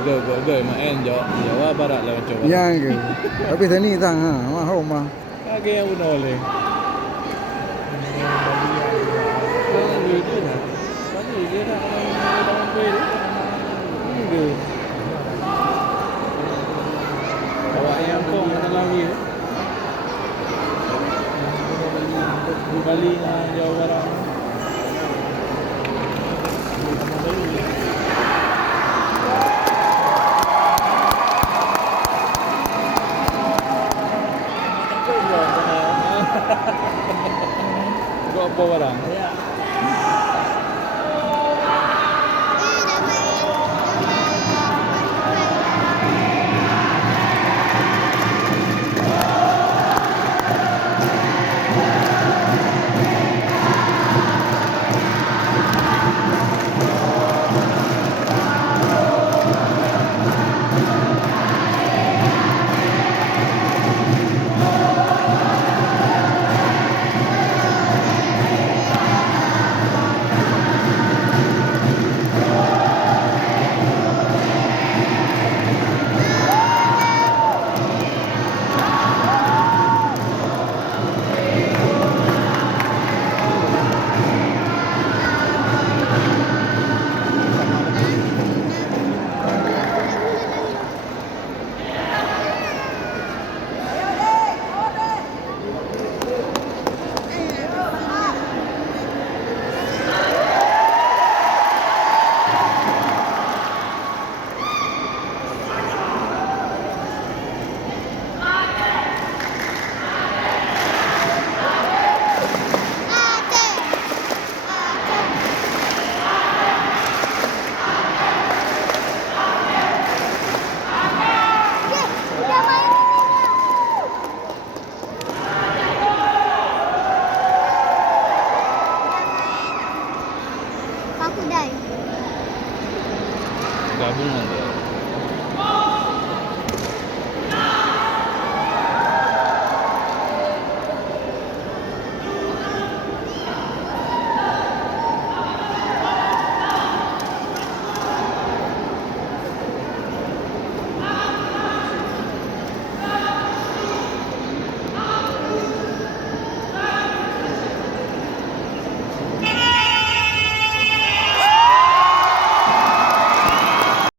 Go main Jawa Barat lah macam mana. Yang ke. Tapi sini tang ha, mahal mah. Kage yang bunuh oleh. Bali tu lah. Bali dia nak dalam kuih tu. Ke. Bawa ayam pong dalam lagi tu. Di Bali Jawa Barat. Kau apa barang?